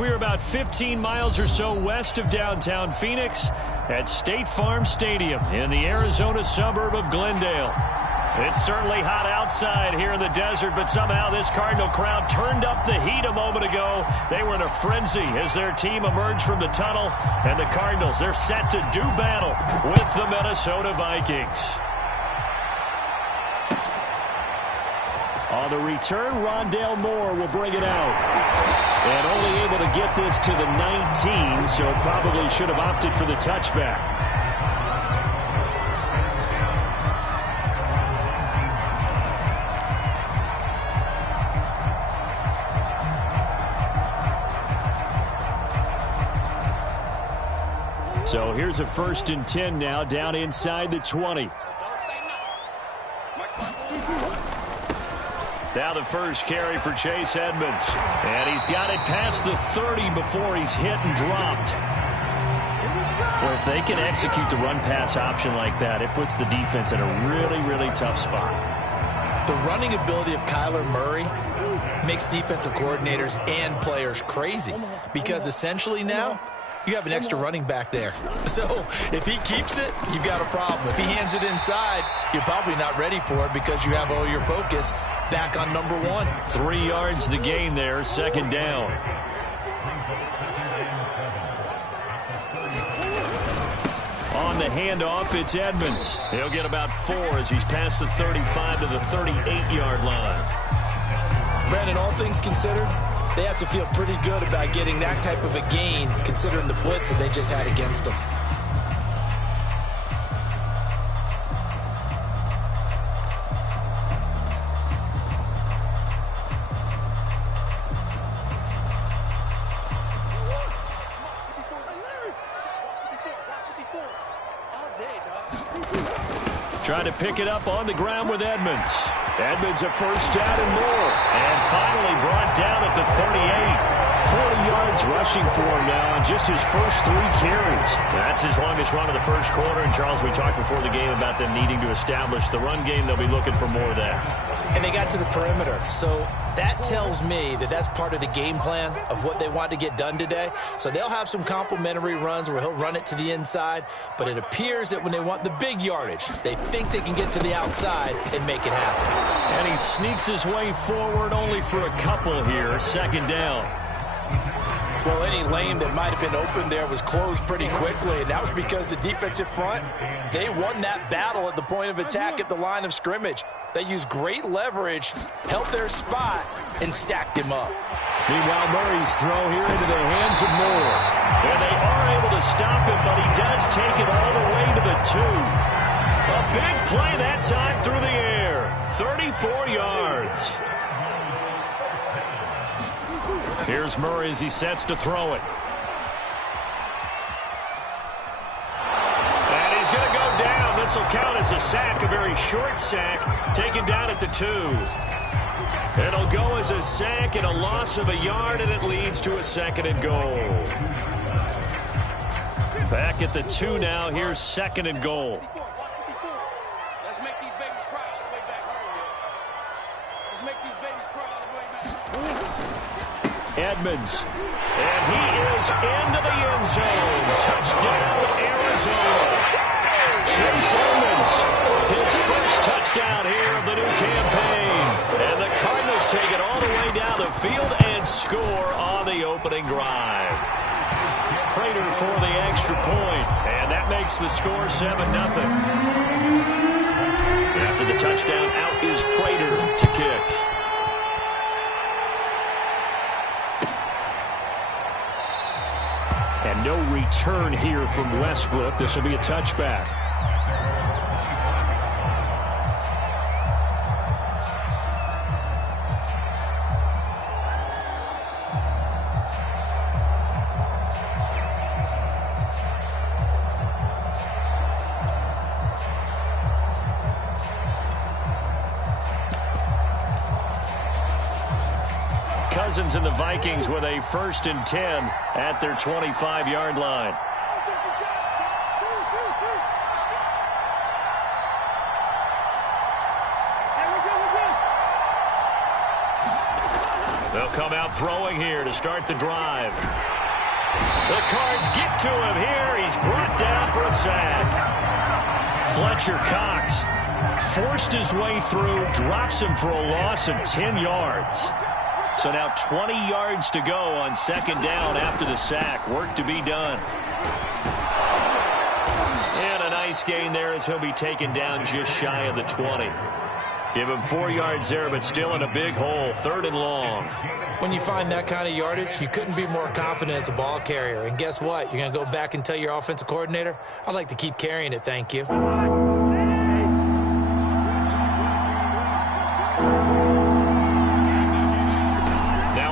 We're about 15 miles or so west of downtown Phoenix at State Farm Stadium in the Arizona suburb of Glendale. It's certainly hot outside here in the desert, but somehow this Cardinal crowd turned up the heat a moment ago. They were in a frenzy as their team emerged from the tunnel, and the Cardinals, they're set to do battle with the Minnesota Vikings. On the return, Rondale Moore will bring it out. And only able to get this to the 19, so probably should have opted for the touchback. So here's a 1st and 10 now, down inside the 20. Now the first carry for Chase Edmonds. And he's got it past the 30 before he's hit and dropped. Well, if they can execute the run-pass option like that, it puts the defense in a really, really tough spot. The running ability of Kyler Murray makes defensive coordinators and players crazy. Because essentially now, you have an extra running back there. So if he keeps it, you've got a problem. If he hands it inside, you're probably not ready for it because you have all your focus back on number 1. 3 yards the gain there, 2nd down. On the handoff, it's Edmonds. He'll get about 4 as he's past the 35 to the 38-yard line. Brandon, all things considered, they have to feel pretty good about getting that type of a gain considering the blitz that they just had against them. Trying to pick it up on the ground with Edmonds. Edmonds a 1st down and more. And finally brought down at the 38. 40 yards rushing for him now on just his first 3 carries. That's his longest run of the first quarter. And, Charles, we talked before the game about them needing to establish the run game. They'll be looking for more of that. And they got to the perimeter. So that tells me that that's part of the game plan of what they want to get done today. So they'll have some complimentary runs where he'll run it to the inside. But it appears that when they want the big yardage, they think they can get to the outside and make it happen. And he sneaks his way forward only for a couple here. 2nd down. Well, any lane that might have been open there was closed pretty quickly, and that was because the defensive front, they won that battle at the point of attack at the line of scrimmage. They used great leverage, held their spot, and stacked him up. Meanwhile, Murray's throw here into the hands of Moore. And they are able to stop him, but he does take it all the way to the 2. A big play that time through the air. 34 yards. Here's Murray as he sets to throw it. And he's going to go down. This will count as a sack, a very short sack, taken down at the 2. It'll go as a sack and a loss of a yard, and it leads to a 2nd and goal. Back at the 2 now. Here's 2nd and goal. Let's make these babies cry all the way back home. Let's make these babies cry all the way back. Edmonds. And he is into the end zone. Touchdown, Arizona. Chase Edmonds, his first touchdown here of the new campaign. And the Cardinals take it all the way down the field and score on the opening drive. Prater for the extra point. And that makes the score 7-0. After the touchdown, out is Prater to kick. And no return here from Westbrook. This will be a touchback. Cousins and the Vikings with a 1st and 10 at their 25-yard line. They'll come out throwing here to start the drive. The Cards get to him here. He's brought down for a sack. Fletcher Cox forced his way through, drops him for a loss of 10 yards. So now 20 yards to go on second down after the sack. Work to be done. And a nice gain there as he'll be taken down just shy of the 20. Give him 4 yards there, but still in a big hole. 3rd and long. When you find that kind of yardage, you couldn't be more confident as a ball carrier. And guess what? You're going to go back and tell your offensive coordinator, I'd like to keep carrying it, thank you. Now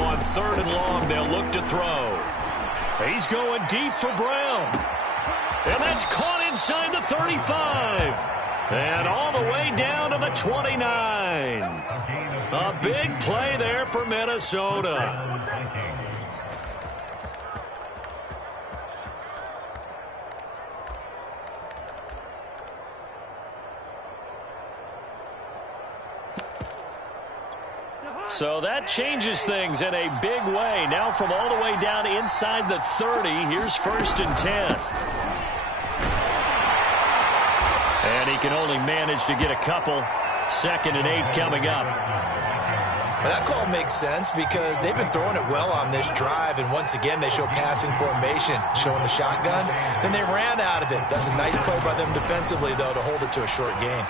on 3rd and long, they'll look to throw. He's going deep for Brown. And that's caught inside the 35. And all the way down to the 29. A big play there for Minnesota. So that changes things in a big way. Now from all the way down inside the 30, here's 1st and 10. And he can only manage to get a couple. 2nd and 8 coming up. Well, that call makes sense because they've been throwing it well on this drive, and once again they show passing formation, showing the shotgun. Then they ran out of it. That's a nice play by them defensively, though, to hold it to a short gain.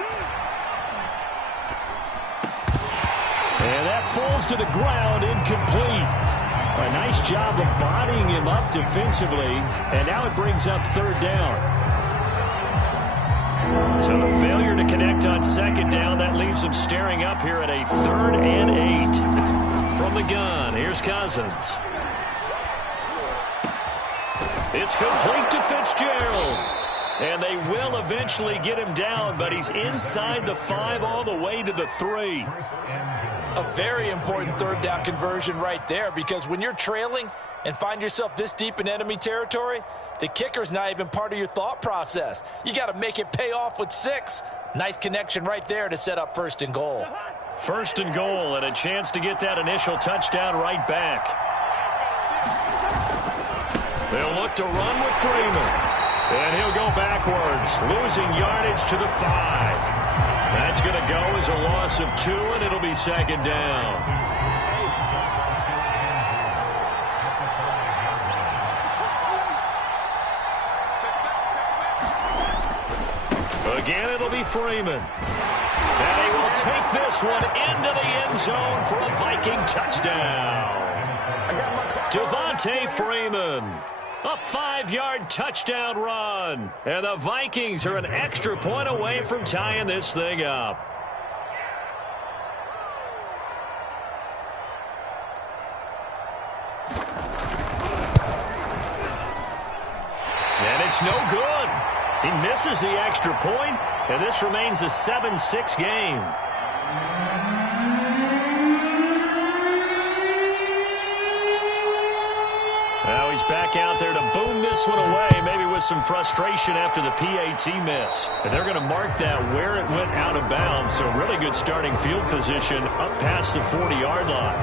And that falls to the ground, incomplete. A nice job of bodying him up defensively, and now it brings up 3rd down. So the failure to connect on 2nd down, that leaves them staring up here at a 3rd and 8. From the gun, here's Cousins. It's complete to Fitzgerald. And they will eventually get him down, but he's inside the 5 all the way to the 3. A very important 3rd down conversion right there, because when you're trailing and find yourself this deep in enemy territory, the kicker's not even part of your thought process. You got to make it pay off with 6. Nice connection right there to set up 1st and goal. 1st and goal, and a chance to get that initial touchdown right back. They'll look to run with Freeman. And he'll go backwards, losing yardage to the 5. That's going to go as a loss of 2, and it'll be 2nd down. Again, it'll be Freeman. And he will take this one into the end zone for a Viking touchdown. Devontae Freeman. A 5-yard touchdown run. And the Vikings are an extra point away from tying this thing up. And it's no good. He misses the extra point, and this remains a 7-6 game. Now he's back out there to boom this one away, maybe with some frustration after the PAT miss. And they're going to mark that where it went out of bounds, so really good starting field position up past the 40-yard line.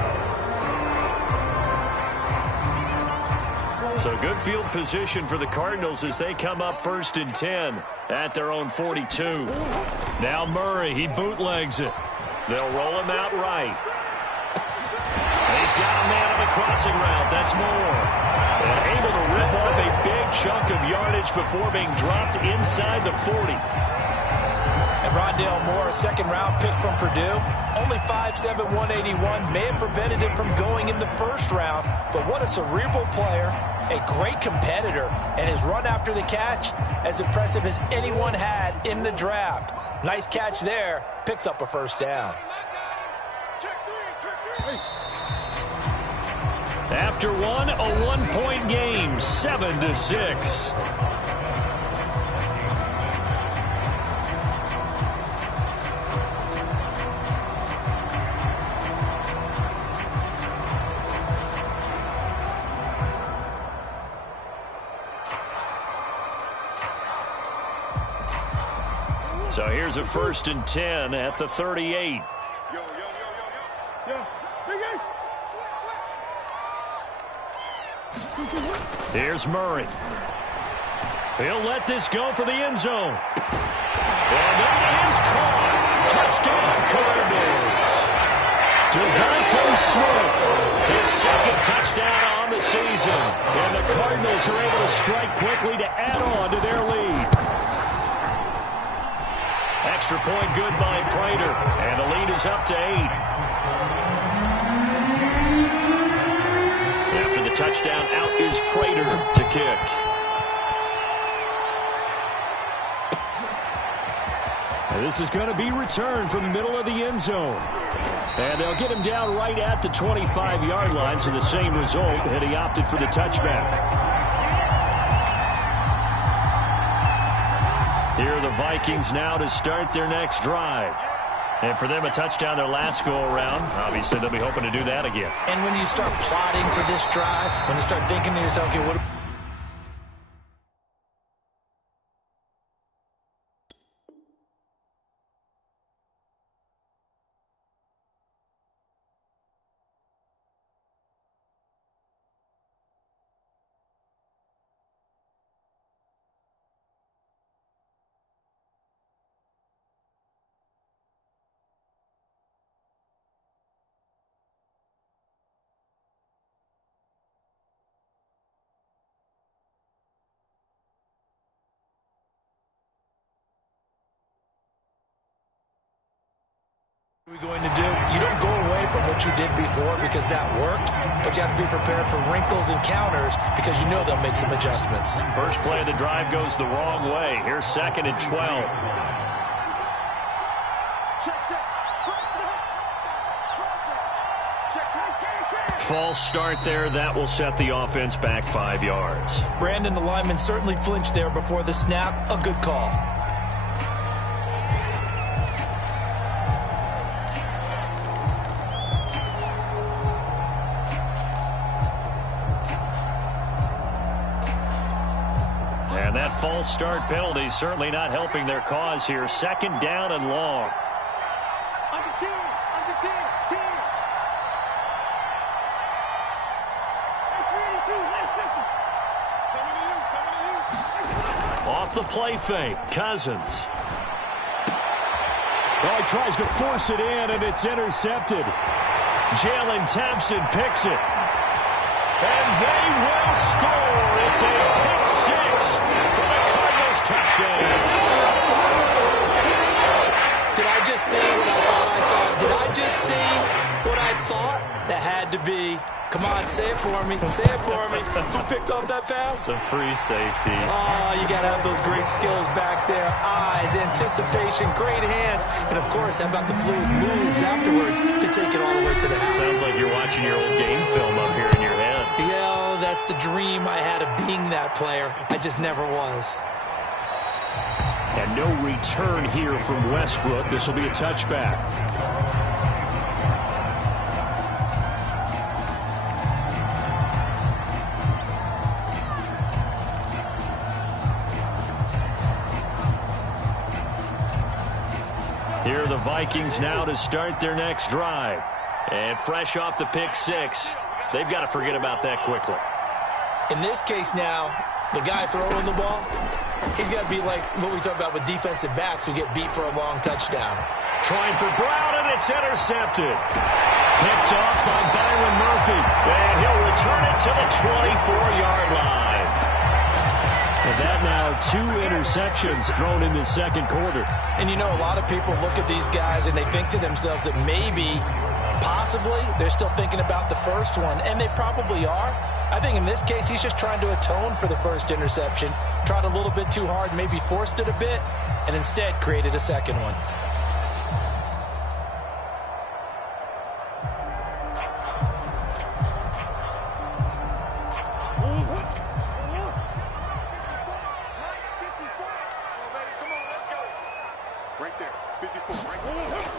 So good field position for the Cardinals as they come up 1st and 10 at their own 42. Now Murray, he bootlegs it. They'll roll him out right. And he's got a man on the crossing route. That's Moore. And able to rip off a big chunk of yardage before being dropped inside the 40. And Rondale Moore, a 2nd-round pick from Purdue. Only 5'7", 181. May have prevented him from going in the 1st round. But what a cerebral player. A great competitor, and his run after the catch as impressive as anyone had in the draft. Nice catch there, picks up a 1st down. After one, a 1-point game, 7-6. So here's a 1st and 10 at the 38. Here's Murray. He'll let this go for the end zone. And that is caught. Touchdown, Cardinals. Devontae Smith, his second touchdown on the season. And the Cardinals are able to strike quickly to add on to their lead. Extra point good by Prater. And the lead is up to 8. After the touchdown, out is Prater to kick. And this is going to be returned from the middle of the end zone. And they'll get him down right at the 25-yard line, so the same result, and he opted for the touchback. Here are the Vikings now to start their next drive. And for them, a touchdown their last go-around. Obviously, they'll be hoping to do that again. And when you start plotting for this drive, when you start thinking to yourself, okay, what... What are we going to do? You don't go away from what you did before because that worked, but you have to be prepared for wrinkles and counters because you know they'll make some adjustments. First play of the drive goes the wrong way. Here's 2nd and 12. False start there. That will set the offense back 5 yards. Brandon, the lineman, certainly flinched there before the snap. A good call. And that false start penalty certainly not helping their cause here. 2nd down and long. Under 10, 10. Off the play fake, Cousins. Oh, he tries to force it in, and it's intercepted. Jalen Thompson picks it. And they will score. It's a pick 6 for the Cardinals touchdown. Did I just see what I thought I saw? Did I just see what I thought? That had to be. Come on, say it for me. Say it for me. Who picked up that pass? A free safety. Oh, you got to have those great skills back there. Eyes, anticipation, great hands. And, of course, how about the fluid moves afterwards to take it all the way to the house? Sounds like you're watching your old game film up here in your head. Yeah, that's the dream I had of being that player. I just never was. And no return here from Westbrook. This will be a touchback. Here are the Vikings now to start their next drive. And fresh off the pick 6, they've got to forget about that quickly. In this case now, the guy throwing the ball, he's got to be like what we talk about with defensive backs who get beat for a long touchdown. Trying for Brown, and it's intercepted. Picked off by Byron Murphy. And he'll return it to the 24-yard line. And that now 2 interceptions thrown in the second quarter. And you know, a lot of people look at these guys and they think to themselves that maybe, possibly, they're still thinking about the first one. And they probably are. I think in this case, he's just trying to atone for the first interception. Tried a little bit too hard, maybe forced it a bit, and instead created a second one.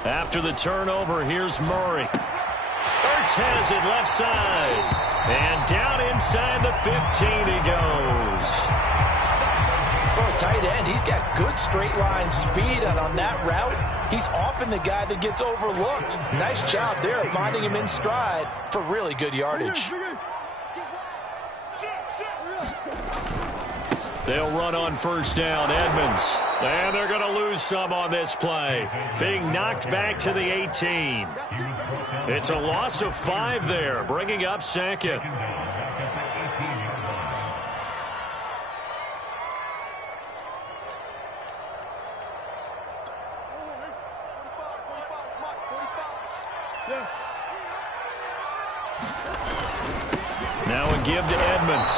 After the turnover, here's Murray. Ertz has it left side. And down inside the 15 he goes. For a tight end, he's got good straight line speed, and on that route, he's often the guy that gets overlooked. Nice job there of finding him in stride for really good yardage. They'll run on first down. Edmonds. And they're going to lose some on this play. Being knocked back to the 18. It's a loss of 5 there, bringing up second. Now a give to Edmonds.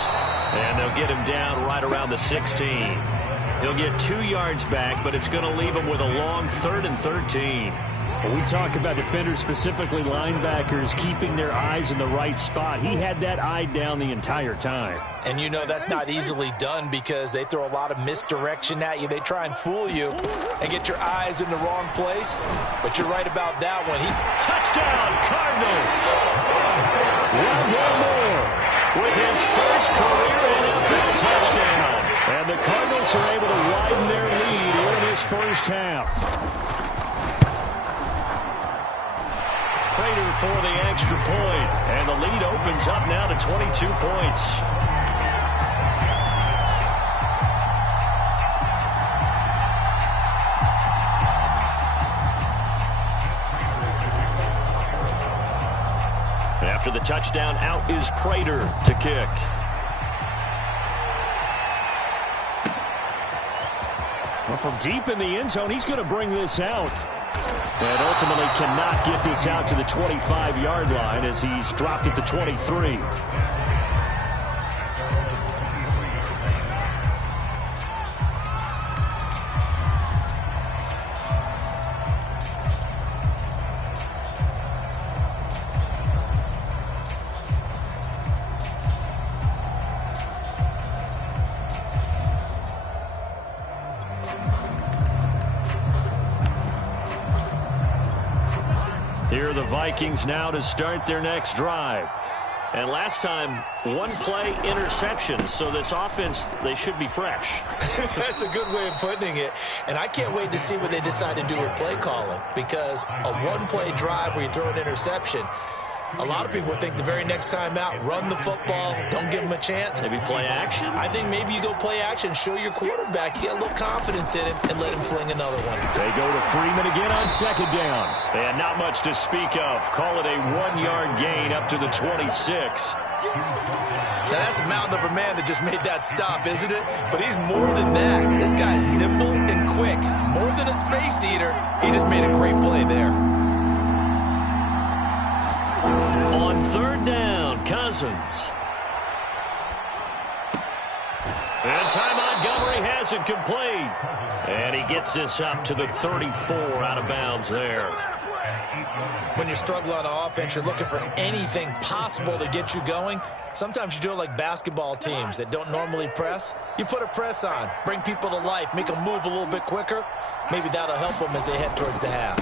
And they'll get him down right around the 16. He'll get 2 yards back, but it's going to leave him with a long 3rd and 13. When we talk about defenders, specifically linebackers, keeping their eyes in the right spot, he had that eye down the entire time. And you know that's not easily done because they throw a lot of misdirection at you. They try and fool you and get your eyes in the wrong place. But you're right about that one. Touchdown, Cardinals! Rondell Moore with his first career NFL touchdown. And the Cardinals are able to widen their lead here in this first half. Prater for the extra point, and the lead opens up now to 22 points. After the touchdown, out is Prater to kick. Well, from deep in the end zone, he's going to bring this out. And ultimately cannot get this out to the 25-yard line as he's dropped at the 23. Here are the Vikings now to start their next drive. And last time, 1-play interception. So this offense, they should be fresh. That's a good way of putting it. And I can't wait to see what they decide to do with play calling. Because a 1-play drive where you throw an interception, a lot of people think the very next time out, run the football, don't give them a chance. Maybe play action? I think maybe you go play action, show your quarterback, you get a little confidence in him, and let him fling another one. They go to Freeman again on second down. And not much to speak of. Call it a 1-yard gain up to the 26. Now that's a mountain of a man that just made that stop, isn't it? But he's more than that. This guy's nimble and quick. More than a space eater. He just made a great play there. On third down, Cousins. And Ty Montgomery has it complete. And he gets this up to the 34 out of bounds there. When you struggle on offense, you're looking for anything possible to get you going. Sometimes you do it like basketball teams that don't normally press. You put a press on, bring people to life, make them move a little bit quicker. Maybe that'll help them as they head towards the half.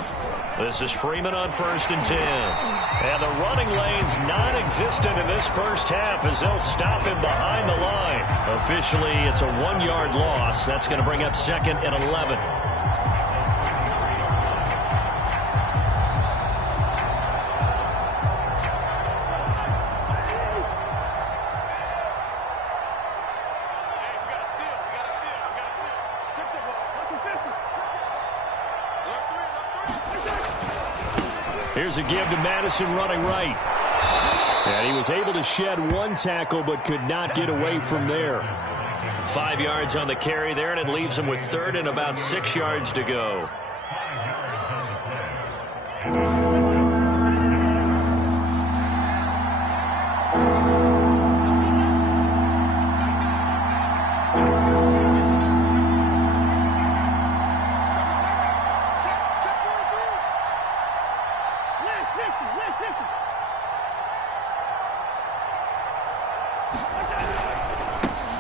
This is Freeman on 1st and 10. And the running lane's non-existent in this first half as they'll stop him behind the line. Officially, it's a 1-yard loss. That's going to bring up 2nd and 11. Here's a give to Madison running right. And he was able to shed 1 tackle but could not get away from there. 5 yards on the carry there, and it leaves him with 3rd and about 6 yards to go.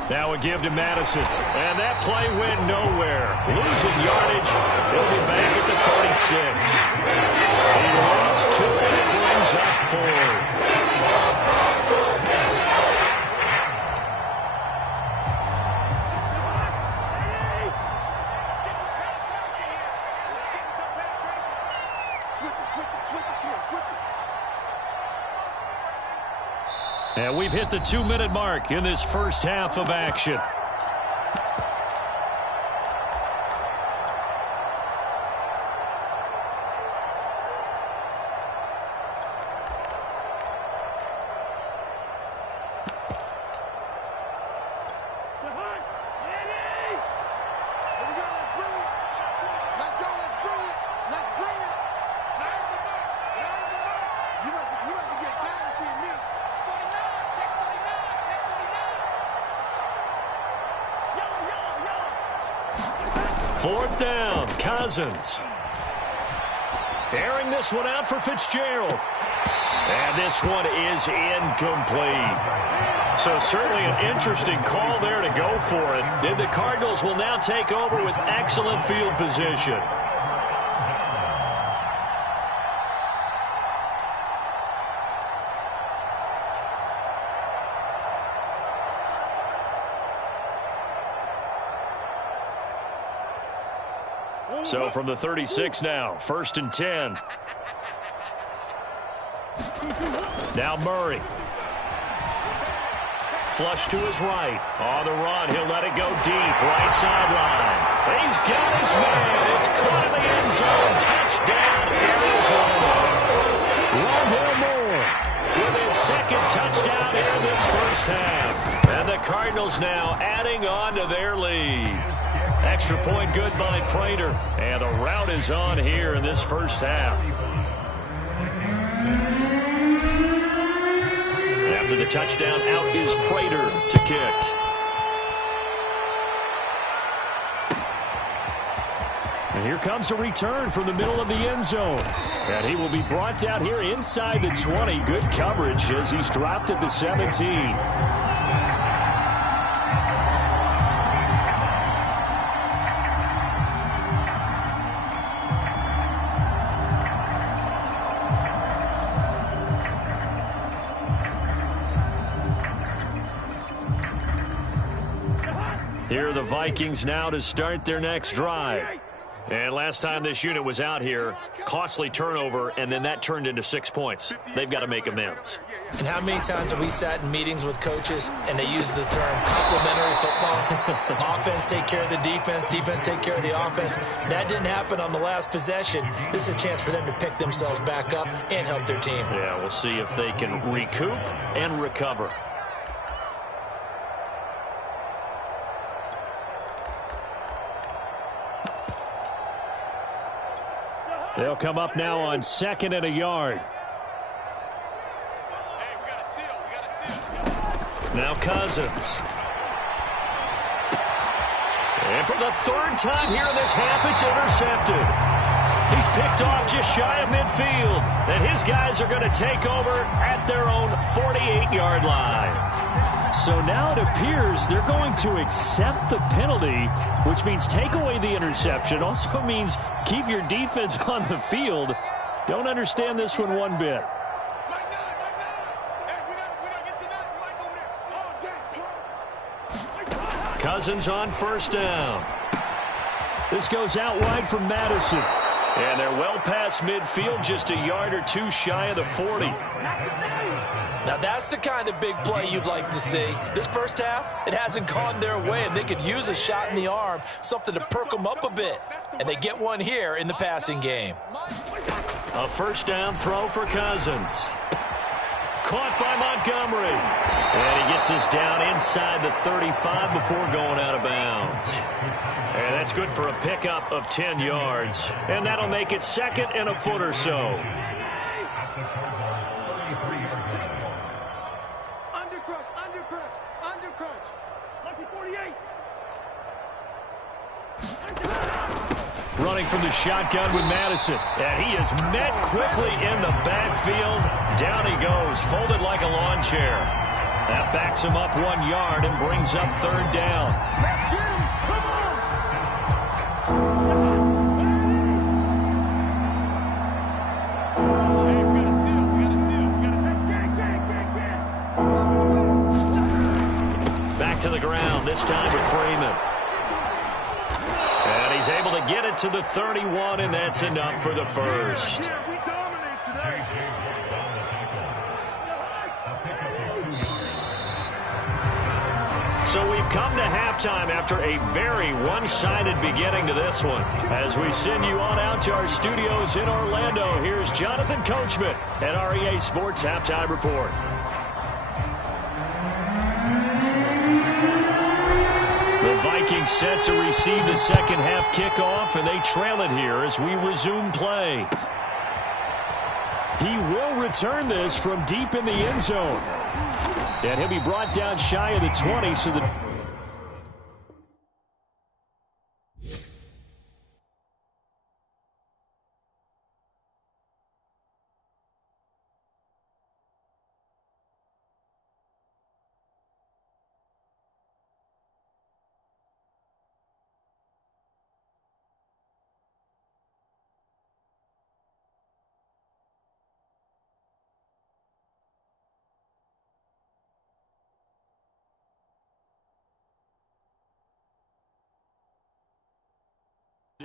Now a give to Madison. And that play went nowhere. Losing yardage. He'll be back at the 46. He lost 2 and it brings up 4. And we've hit the 2-minute mark in this first half of action. Cousins. Airing this one out for Fitzgerald. And this one is incomplete. So certainly an interesting call there to go for it. And the Cardinals will now take over with excellent field position. So from the 36 now, 1st and 10. Now Murray. Flush to his right. On the run, he'll let it go deep. Right sideline. He's got his man. It's caught in the end zone. Touchdown, Arizona. Rondale Moore with his second touchdown here in this first half. And the Cardinals now adding on to their lead. Extra point good by Prater. And the rout is on here in this first half. And after the touchdown, out is Prater to kick. And here comes a return from the middle of the end zone. And he will be brought down here inside the 20. Good coverage as he's dropped at the 17. Here are the Vikings now to start their next drive. And last time this unit was out here, costly turnover, and then that turned into 6 points. They've got to make amends. And how many times have we sat in meetings with coaches and they use the term complementary football? Offense take care of the defense, defense take care of the offense. That didn't happen on the last possession. This is a chance for them to pick themselves back up and help their team. Yeah, we'll see if they can recoup and recover. They'll come up now on 2nd and a yard. Now Cousins. And for the 3rd time here in this half, it's intercepted. He's picked off just shy of midfield. And his guys are going to take over at their own 48-yard line. So now it appears they're going to accept the penalty, which means take away the interception. Also means keep your defense on the field. Don't understand this one bit. Cousins on 1st down. This goes out wide from Madison. And they're well past midfield, just a yard or two shy of the 40. Now that's the kind of big play you'd like to see. This first half, it hasn't gone their way, and they could use a shot in the arm, something to perk them up a bit. And they get one here in the passing game. A 1st down throw for Cousins. Caught by Montgomery. And he gets us down inside the 35 before going out of bounds. And that's good for a pickup of 10 yards. And that'll make it 2nd and a foot or so. Undercrunch. Lucky 48. Running from the shotgun with Madison. And he is met quickly in the backfield. Down he goes, folded like a lawn chair. That backs him up 1 yard and brings up 3rd down. Let's get him. Come on. Hey, we got a seal. Back to the ground, this time with Freeman. And he's able to get it to the 31, and that's enough for the first. We dominate today. So we've come to halftime after a very one-sided beginning to this one. As we send you on out to our studios in Orlando, here's Jonathan Coachman at REA Sports Halftime Report. The Vikings set to receive the second half kickoff, and they trail it here as we resume play. He will return this from deep in the end zone. And he'll be brought down shy of the 20, so the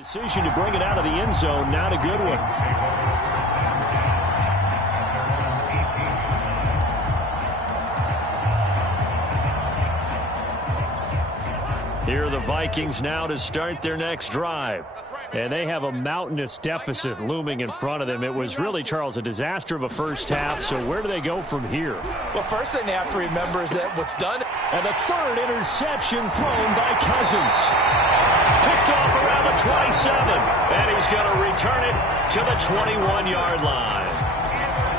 Decision to bring it out of the end zone, not a good one. Here are the Vikings now to start their next drive. And they have a mountainous deficit looming in front of them. It was really, Charles, a disaster of a first half. So where do they go from here? Well, first thing they have to remember is that what's done. And the third interception thrown by Cousins. Picked off around the 27. And he's going to return it to the 21-yard line.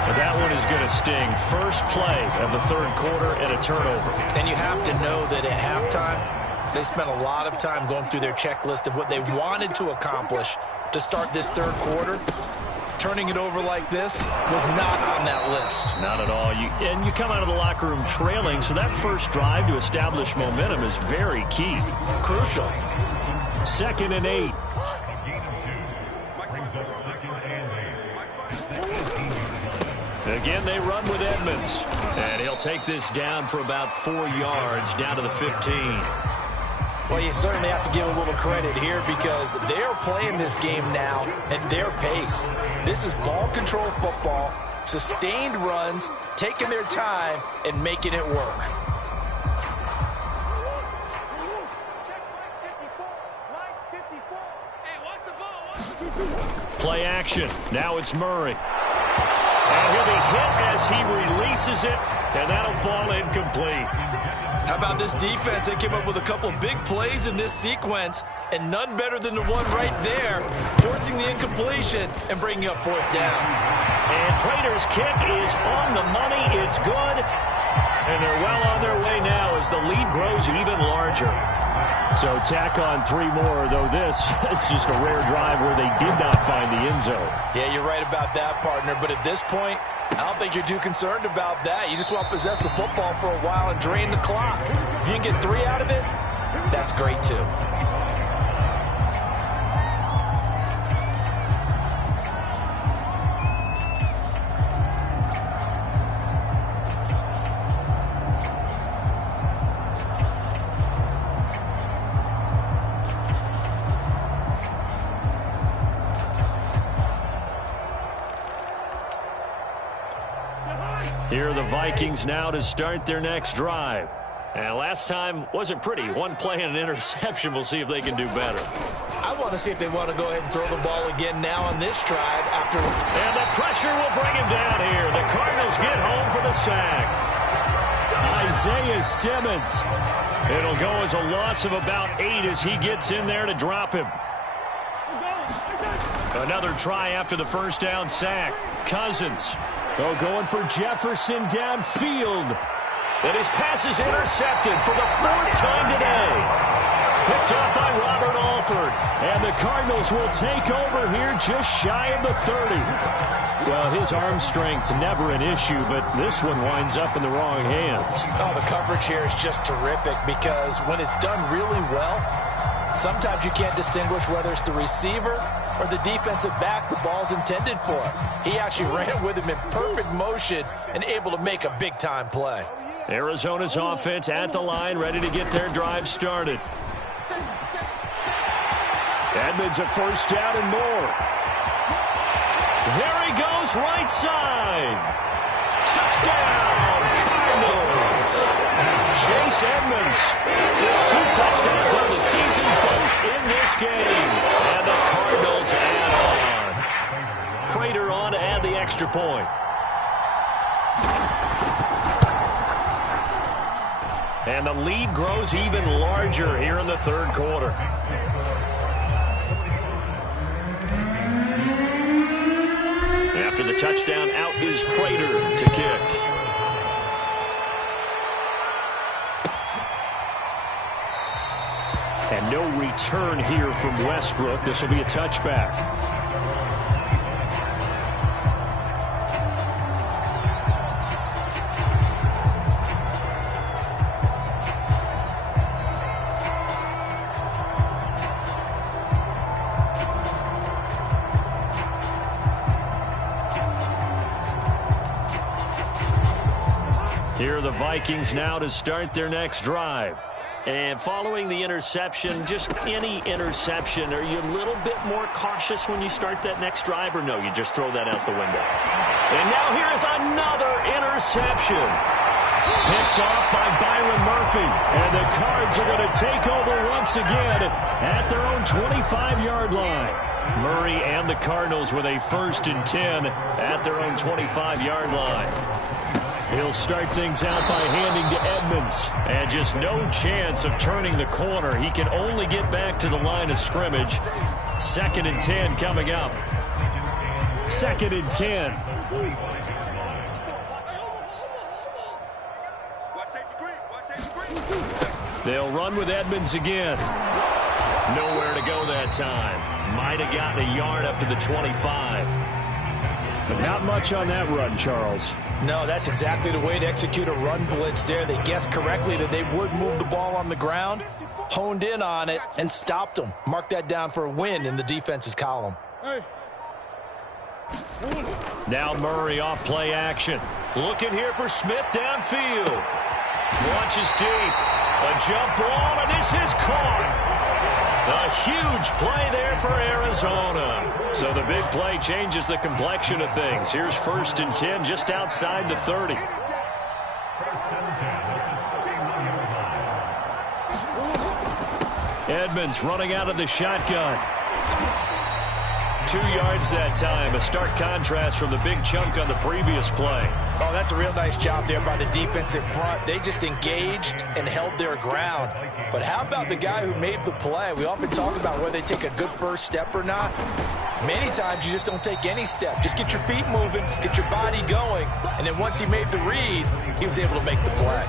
But that one is going to sting. First play of the third quarter and a turnover. And you have to know that at halftime, they spent a lot of time going through their checklist of what they wanted to accomplish to start this third quarter. Turning it over like this was not on that list. Not at all. And you come out of the locker room trailing, so that first drive to establish momentum is very key. Crucial. 2nd and 8. Again, they run with Edmonds. And he'll take this down for about 4 yards, down to the 15. Well, you certainly have to give a little credit here because they're playing this game now at their pace. This is ball control football, sustained runs, taking their time, and making it work. Play action. Now it's Murray. And he'll be hit as he releases it, and that'll fall incomplete. How about this defense? They came up with a couple of big plays in this sequence, and none better than the one right there, forcing the incompletion and bringing up 4th down. And Prater's kick is on the money. It's good. And they're well on their way now as the lead grows even larger. So tack on 3 more, though it's just a rare drive where they did not find the end zone. Yeah, you're right about that, partner. But at this point, I don't think you're too concerned about that. You just want to possess the football for a while and drain the clock. If you can get 3 out of it, that's great too. Here are the Vikings now to start their next drive. And last time wasn't pretty. One play and an interception. We'll see if they can do better. I want to see if they want to go ahead and throw the ball again now on this drive after. And the pressure will bring him down here. The Cardinals get home for the sack. Isaiah Simmons. It'll go as a loss of about 8 as he gets in there to drop him. Another try after the first down sack. Cousins. Oh, going for Jefferson downfield. And his pass is intercepted for the 4th time today. Picked up by Robert Alford. And the Cardinals will take over here just shy of the 30. Well, his arm strength never an issue, but this one winds up in the wrong hands. Oh, the coverage here is just terrific because when it's done really well, sometimes you can't distinguish whether it's the receiver or the defensive back the ball's intended for. He actually ran with him in perfect motion and able to make a big-time play. Arizona's offense at the line, ready to get their drive started. Edmonds a first down and more. There he goes, right side. Touchdown, Cardinals. Chase Edmonds with 2 touchdowns on the season, both in this game. And the Cardinals add on. Prater on to add the extra point. And the lead grows even larger here in the third quarter. After the touchdown, out is Prater to kick. And no return here from Westbrook. This will be a touchback. Here are the Vikings now to start their next drive. And following the interception, just any interception, are you a little bit more cautious when you start that next drive, or no, you just throw that out the window? And now here is another interception. Picked off by Byron Murphy. And the Cards are going to take over once again at their own 25-yard line. Murray and the Cardinals with a 1st and 10 at their own 25-yard line. He'll start things out by handing to Edmonds. And just no chance of turning the corner. He can only get back to the line of scrimmage. 2nd and 10 coming up. 2nd and 10. They'll run with Edmonds again. Nowhere to go that time. Might have gotten a yard up to the 25. But not much on that run, Charles. No, that's exactly the way to execute a run blitz there. They guessed correctly that they would move the ball on the ground, honed in on it, and stopped them. Mark that down for a win in the defense's column. Now Murray off play action. Looking here for Smith downfield. Watches deep. A jump ball, and this is caught. A huge play there for Arizona. So the big play changes the complexion of things. Here's 1st and 10 just outside the 30. Edmonds running out of the shotgun. 2 yards that time. A stark contrast from the big chunk on the previous play. Oh, that's a real nice job there by the defensive front. They just engaged and held their ground. But how about the guy who made the play? We often talk about whether they take a good first step or not. Many times you just don't take any step. Just get your feet moving, get your body going, and then once he made the read, he was able to make the play.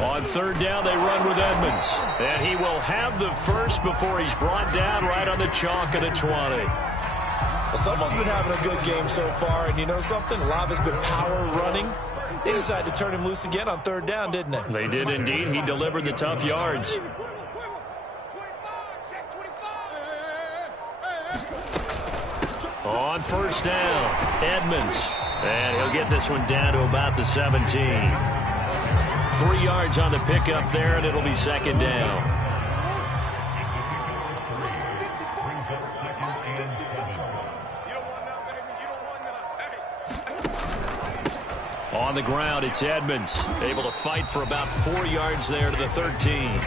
On 3rd down, they run with Edmonds. And he will have the first before he's brought down right on the chalk of the 20. Well, someone's been having a good game so far, and you know something? A lot of it's been power running. They decided to turn him loose again on 3rd down, didn't they? They did indeed. He delivered the tough yards. On 1st down, Edmonds. And he'll get this one down to about the 17. 3 yards on the pickup there, and it'll be 2nd down. On the ground, it's Edmonds, able to fight for about 4 yards there to the 13.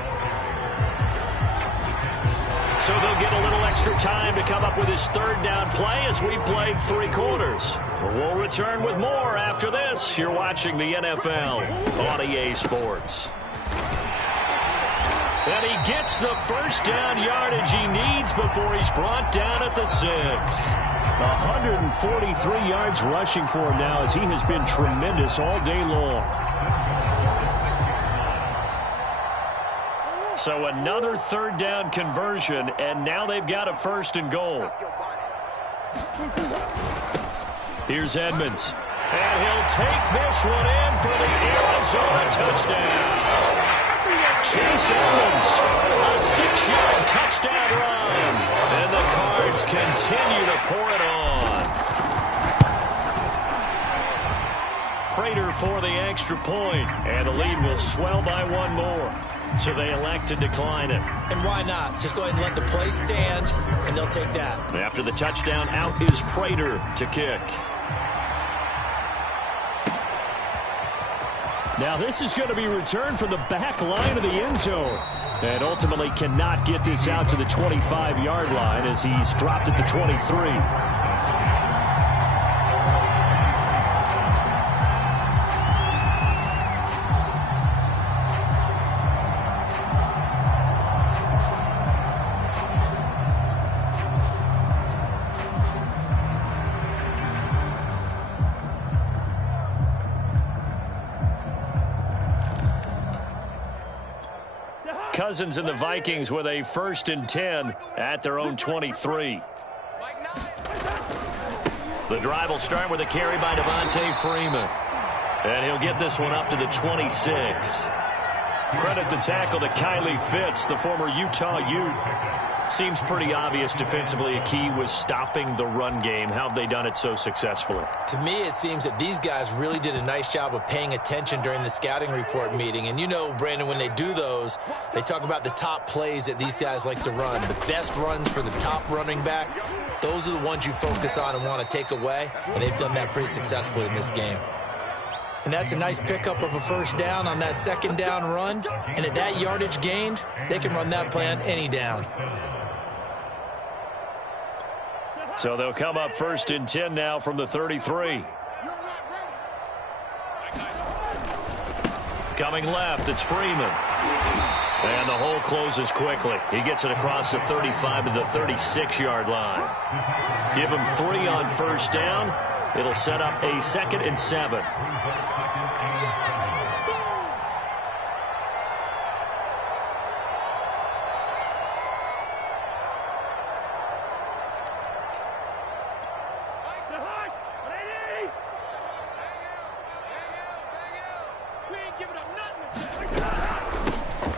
So they'll get a little extra time to come up with his 3rd down play as we played 3 quarters. We'll return with more after this. You're watching the NFL on EA Sports. And he gets the 1st down yardage he needs before he's brought down at the 6. 143 yards rushing for him now as he has been tremendous all day long. So another 3rd down conversion, and now they've got a 1st and goal. Here's Edmonds. And he'll take this one in for the Arizona touchdown. Chase Edmonds, a 6-yard touchdown run. And the Cards continue to pour it on. Prater for the extra point, and the lead will swell by 1 more. So they elect to decline it. And why not? Just go ahead and let the play stand, and they'll take that. After the touchdown, out is Prater to kick. Now this is going to be returned from the back line of the end zone. And ultimately cannot get this out to the 25-yard line as he's dropped at the 23. Cousins and the Vikings with a 1st and 10 at their own 23. The drive will start with a carry by Devontae Freeman. And he'll get this one up to the 26. Credit the tackle to Kylie Fitz, the former Utah Ute. Seems pretty obvious defensively a key was stopping the run game. How have they done it so successfully? To me, it seems that these guys really did a nice job of paying attention during the scouting report meeting. And you know, Brandon, when they do those, they talk about the top plays that these guys like to run. The best runs for the top running back, those are the ones you focus on and want to take away. And they've done that pretty successfully in this game. And that's a nice pickup of a first down on that second down run. And at that yardage gained, they can run that play on any down. So they'll come up 1st and 10 now from the 33. Coming left, it's Freeman. And the hole closes quickly. He gets it across the 35 to the 36-yard line. Give him 3 on first down. It'll set up a 2nd and 7.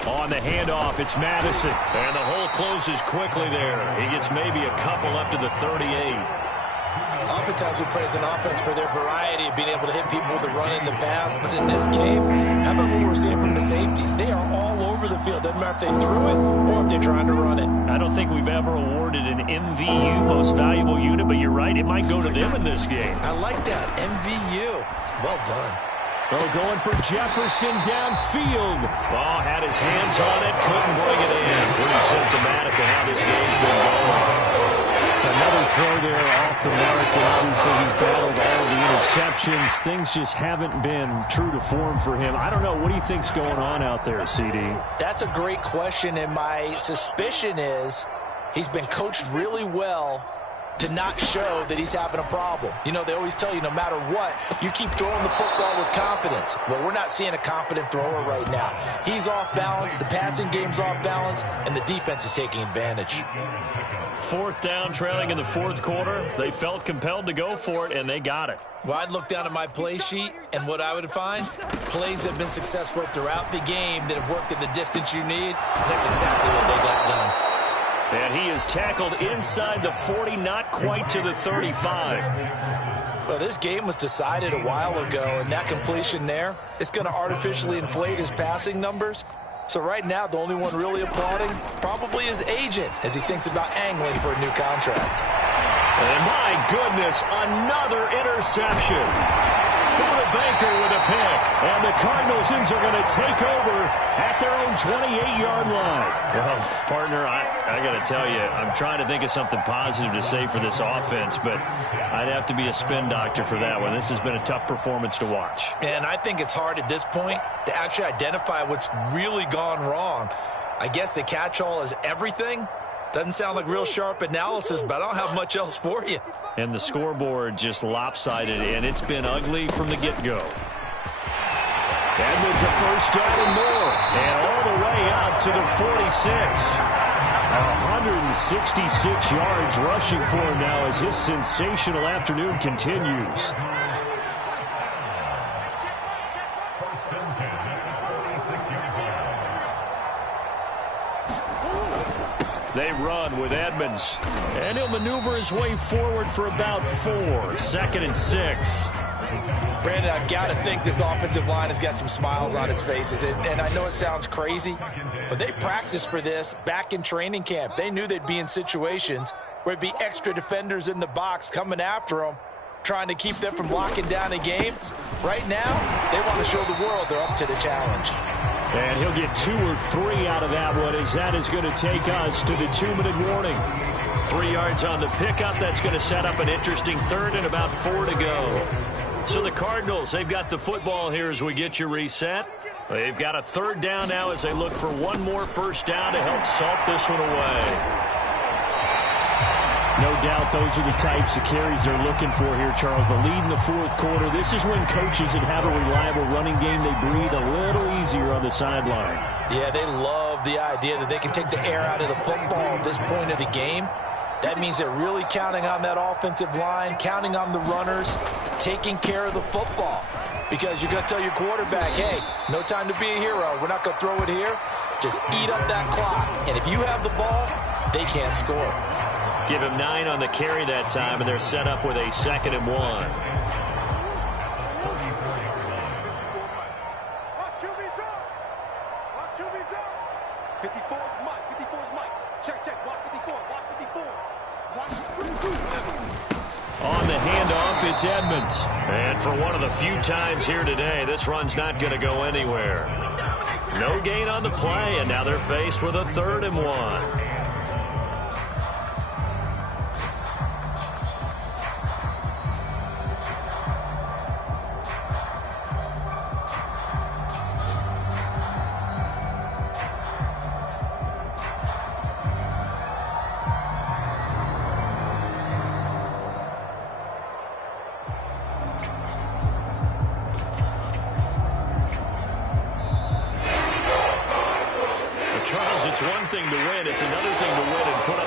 On the handoff, it's Madison. And the hole closes quickly there. He gets maybe a couple up to the 38. Oftentimes we praise an offense for their variety of being able to hit people with the run in the pass. But in this game, how about what we're seeing from the safeties? They are all over the field. Doesn't matter if they threw it or if they're trying to run it. I don't think we've ever awarded an MVU, most valuable unit, but you're right. It might go to them in this game. I like that. MVU. Well done. Oh, going for Jefferson downfield. Oh, had his hands on it, couldn't bring it in. Pretty symptomatic of how this game's been going. Another throw there off the mark, and obviously he's battled all the interceptions. Things just haven't been true to form for him. I don't know. What do you think's going on out there, CD? That's a great question, and my suspicion is he's been coached really well to not show that he's having a problem. You know, they always tell you no matter what, you keep throwing the football with confidence. Well, we're not seeing a confident thrower right now. He's off balance, the passing game's off balance, and the defense is taking advantage. 4th down, trailing in the 4th quarter. They felt compelled to go for it, and they got it. Well, I'd look down at my play sheet, and what I would find, plays that have been successful throughout the game that have worked at the distance you need, and that's exactly what they got done. And he is tackled inside the 40, not quite to the 35. Well, this game was decided a while ago, and that completion there, it's going to artificially inflate his passing numbers. So right now, the only one really applauding probably his agent as he thinks about angling for a new contract. And my goodness, another interception. Baker with a pick, and the Cardinals are going to take over at their own 28-yard line. Well, partner, I got to tell you, I'm trying to think of something positive to say for this offense, but I'd have to be a spin doctor for that one. This has been a tough performance to watch. And I think it's hard at this point to actually identify what's really gone wrong. I guess the catch-all is everything. Doesn't sound like real sharp analysis, but I don't have much else for you. And the scoreboard just lopsided, and it's been ugly from the get-go. Edmonds a first down and more, and all the way out to the 46. 166 yards rushing for him now as his sensational afternoon continues. They run with Edmonds, and he'll maneuver his way forward for about 4. 2nd and 6. Brandon, I've got to think this offensive line has got some smiles on its faces. And I know it sounds crazy, but they practiced for this back in training camp. They knew they'd be in situations where it'd be extra defenders in the box coming after them, trying to keep them from locking down a game. Right now, they want to show the world they're up to the challenge. And he'll get 2 or 3 out of that one, as that is going to take us to the 2-minute warning. 3 yards on the pickup. That's going to set up an interesting 3rd and about 4 to go. So the Cardinals, they've got the football here as we get you reset. They've got a 3rd down now as they look for one more first down to help salt this one away. No doubt those are the types of carries they're looking for here, Charles. The lead in the 4th quarter. This is when coaches that have a reliable running game, they breathe a little easier on the sideline. Yeah, they love the idea that they can take the air out of the football at this point of the game. That means they're really counting on that offensive line, counting on the runners, taking care of the football. because you're going to tell your quarterback, hey, no time to be a hero. We're not going to throw it here. Just eat up that clock. And if you have the ball, they can't score. Give him 9 on the carry that time, and they're set up with a 2nd and 1. Watch QB drop. Watch QB drop. 54 is Mike. 54 is Mike. Check. Watch 54. Watch 54. Watch On the handoff, it's Edmonds. And for one of the few times here today, this run's not going to go anywhere. No gain on the play, and now they're faced with a 3rd and 1. Charles, it's one thing to win. It's another thing to win and put